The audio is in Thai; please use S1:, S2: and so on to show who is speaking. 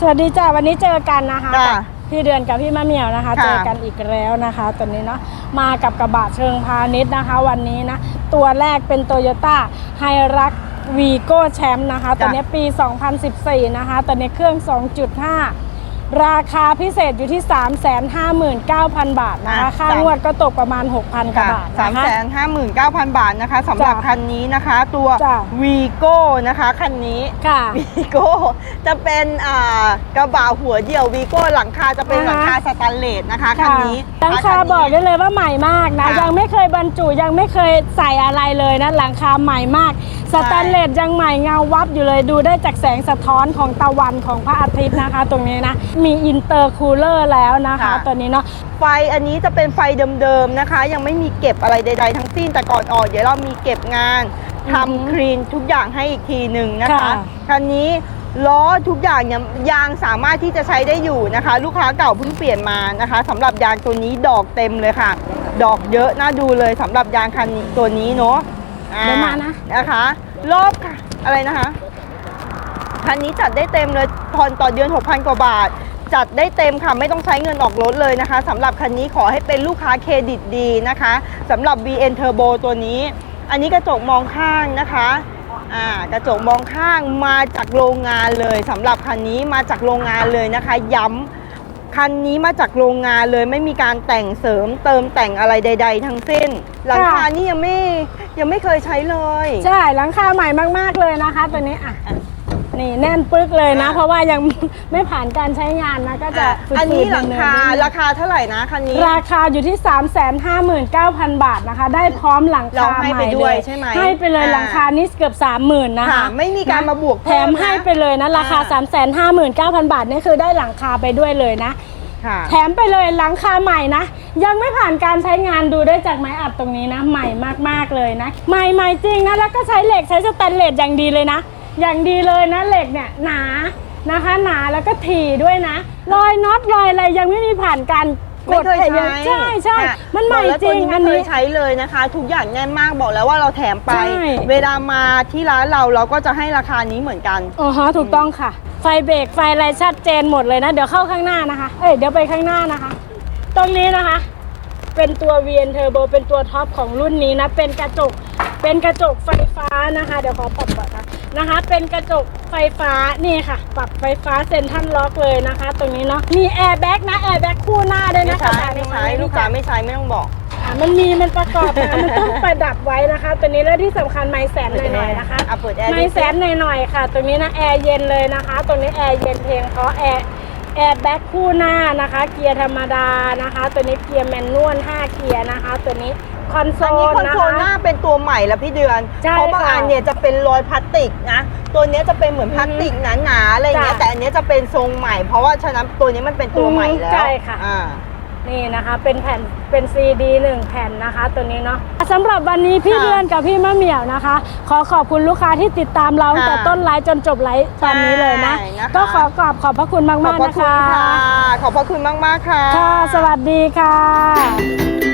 S1: สวัสดีจ้าวันนี้เจอกันนะคะ
S2: จ้ะ
S1: กับพี่เดือนกับพี่มะเหมียวนะคะ
S2: ค่ะ
S1: เจอกันอีกแล้วนะคะตอนนี้เนาะมากับกระบะเชิงพาณิชย์นะคะ วันนี้นะตัวแรกเป็นโตโยต้าไฮรักวีโก้แชมป์นะคะ ตัวนี้ปี 2014 นะคะตัวนี้เครื่อง 2.5 ราคาพิเศษอยู่ที่ 359,000 บาทนะคะ
S2: อะ
S1: ค่างวดก็ตกประมาณ 6,000กว่า
S2: ค่ะ
S1: บาท
S2: สาม
S1: นะคะ
S2: แสนห้าหมื่นเก้าพันบาทนะคะสำหรับ
S1: จ้ะ
S2: คันนี้นะคะ ตัว
S1: จ้ะ
S2: วีโก้นะคะคันนี้
S1: ค่ะ
S2: วีโก้จะเป็นอ่ากระบะหัวเดี่ยววีโก้หลังคาจะเป็น
S1: อ่าฮะ
S2: หลังคาสแตนเลสนะคะคันนี้
S1: หลังคา
S2: คันนี้
S1: บอกได้เลยว่าใหม่มากนะ
S2: ค่ะ
S1: ยังไม่เคยบรรจุยังไม่เคยใส่อะไรเลยนะหลังคาใหม่มาก สแตนเลสยังใหม่เงาวับอยู่เลยดูได้จากแสงสะท้อนของตะวันของพระอาทิตย์นะคะ ตรงนี้นะมีอินเตอร์คูลเลอร์แล้วนะคะ
S2: ค่ะ
S1: ตัวนี้เนาะ
S2: ไฟอันนี้จะเป็นไฟเดิมๆนะคะ ยังไม่มีเก็บอะไรใด ๆ ทั้งสิ้นแต่ก่อนออก เดี๋ยวเรามีเก็บงาน
S1: อือฮึ
S2: ทำคลีนทุกอย่างให้อีกทีหนึ่งนะคะ
S1: ค่ะ
S2: คันนี้ล้อทุกอย่างยังยางสามารถที่จะใช้ได้อยู่นะคะ ลูกค้าเก่าเพิ่งเปลี่ยนมานะคะสำหรับยางตัวนี้ดอกเต็มเลยค่ะ ดอกเยอะน่าดูเลยสำหรับยางคันนี้ตัวนี้เนาะอ่
S1: เดี๋ยวมานะ
S2: นะคะ รอบค่ะอะไรนะคะ คันนี้จัดได้เต็มเลยผ่อนต่อเดือน 6,000 กว่าบาท จัดได้เต็มค่ะ ไม่ต้องใช้เงินออกรถเลยนะคะสำหรับคันนี้ขอให้เป็นลูกค้าเครดิตดีนะคะสำหรับ BN Turbo ตัวนี้ อันนี้กระจกมองข้างนะคะอ่ากระจกมองข้างมาจากโรงงานเลยสำหรับคันนี้มาจากโรงงานเลยนะคะ ย้ำคันนี้มาจากโรงงานเลยไม่มีการแต่งเสริมเติมแต่งอะไรใด ๆ ทั้งสิ้น หลังคานี่ยังไม่ยังไม่เคยใช้เลย
S1: ใช่หลังคาใหม่มาก ๆ เลยนะคะ ตัวนี้อะ นี่แน่นปึ๊กเลยนะ
S2: อะ
S1: เพราะว่ายัง ไม่ผ่านการใช้งานนะ ก็จะ
S2: อะ
S1: ฝืดๆ
S2: อันนี้หลังคา
S1: เนินๆนิดนึง
S2: ราคาเท่าไหร่นะคันนี้
S1: ราคาอยู่ที่ 359,000 บาทนะคะ ได้พร้อมหลัง
S2: เรา
S1: คา
S2: ให้
S1: ให
S2: ไป
S1: ม่
S2: ด้วย
S1: เลย
S2: ใช่ไหม
S1: ให้ไปเลย
S2: อ่า
S1: หลังคานี่เกือบ30,000นะ
S2: ค่ะ
S1: คะ
S2: ไม่มีการมาบวก
S1: แถ
S2: เพิ่
S1: ม
S2: นะ
S1: ให้ไปเลยนะ ราคา
S2: อ่า
S1: 359,000 บาทนี่คือได้หลังคาไปด้วยเลยนะ
S2: ค่ะ
S1: แถมไปเลยหลังคาใหม่นะ ยังไม่ผ่านการใช้งานดูได้จากไม้อัดตรงนี้นะ ใหม่มากๆเลยนะ ใหม่ใหม่จริงนะ แล้วก็ใช้เหล็กใช้สแตนเลสอย่างดีเลยนะ อย่างดีเลยนะเหล็กเนี่ยหนานะคะ หนาแล้วก็ถี่ด้วยนะ รอยน็อตรอยอะไรยังไม่มีผ่านการก
S2: ไม่
S1: ด
S2: เคย
S1: อะไร
S2: ใช้
S1: ใช่ใช่
S2: ค่ะ
S1: มันใหม่
S2: บอกแล้ว
S1: จริง
S2: ตัว
S1: อัน
S2: ไม่
S1: นี้
S2: เคยใช้เลยนะคะ ทุกอย่างแน่นมากบอกแล้วว่าเราแถมไป
S1: ใช่
S2: เวลามาที่ร้านเราเราก็จะให้ราคานี้เหมือนกัน
S1: อ๋อฮะถูกต้องค่ะ ไฟเบรกไฟอะไรชัดเจนหมดเลยนะ เดี๋ยวเข้าข้างหน้านะคะ เอ้ยเดี๋ยวไปข้างหน้านะคะ ตรงนี้นะคะ เป็นตัว VN Turbo เป็นตัวท็อปของรุ่นนี้นะ เป็นกระจก เป็นกระจกไฟฟ้านะคะ เดี๋ยวขอปรับก่อนนะ นะคะ เป็นกระจกไฟฟ้านี่ค่ะ ปรับไฟฟ้าเซ็นทรัลล็อกเลยนะคะ ตรงนี้เนาะมีแอร์แบ็กนะแอร์แบ็กคู่หน้าด้วย
S2: ไม่
S1: นะ
S2: ใช้
S1: กระจก
S2: ไม่ใช้
S1: ตรงนี้
S2: ลูกค้าไม่ใช้ไม่ต้องบอก
S1: อะมันมีมันประกอบมามันต้องประดับไว้นะคะ ตัวนี้แล้วที่สำคัญไม้แสนหน่อยๆนะคะ
S2: อะเปิดแอร์
S1: ไม่แสนหน่อยๆค่ะตรงนี้นะแอร์เย็นเลยนะคะตรงนี้แอร์เย็นเพลงเพราะแอร์แอร์แบ็คคู่หน้านะคะ เกียร์ธรรมดานะคะ ตัวนี้เกียร์แมนนวล5เกียร์นะคะ ตัวนี้ คอนโซ
S2: อันนี้
S1: ล
S2: คอน
S1: นะ
S2: โซลหน้า
S1: คะ
S2: เป็นตัวใหม่แล้วพี่เดือน
S1: ใช่
S2: เพราะบาง
S1: ค่ะ
S2: อันเนี่ยจะเป็นรอยพลาสติกนะ ตัวเนี้ยจะเป็นเหมือนพลาสติกหนาๆอะไรอย่างเงี้ย
S1: จ้ะ
S2: แต่อันเนี้ยจะเป็นทรงใหม่ เพราะว่าฉะนั้นตัวนี้มันเป็นตัวใหม่แล้ว
S1: ใช่ค่ะ
S2: อ่า
S1: นี่นะคะ เป็นแผ่นเป็นซีดีหนึ่งแผ่นนะคะ ตัวนี้เนาะสำหรับวันนี้พี่
S2: ค่ะ
S1: เดือนกับพี่มะเหมี่ยวนะคะ ขอขอบคุณลูกค้าที่ติดตามเราตั้งแต่
S2: ค่ะ
S1: ต้นไลฟ์จนจบไลฟ์ตอนนี้เลยนะ
S2: ใช่นะคะ
S1: ก็ขอกราบขอบพระคุณ
S2: ขอบ
S1: มาก
S2: พ
S1: ๆ
S2: ระ
S1: นะ
S2: คุณ
S1: คะ
S2: ค่ะ ขอบพระคุณมากๆค่ะ
S1: ค่ะ สวัสดีค่ะ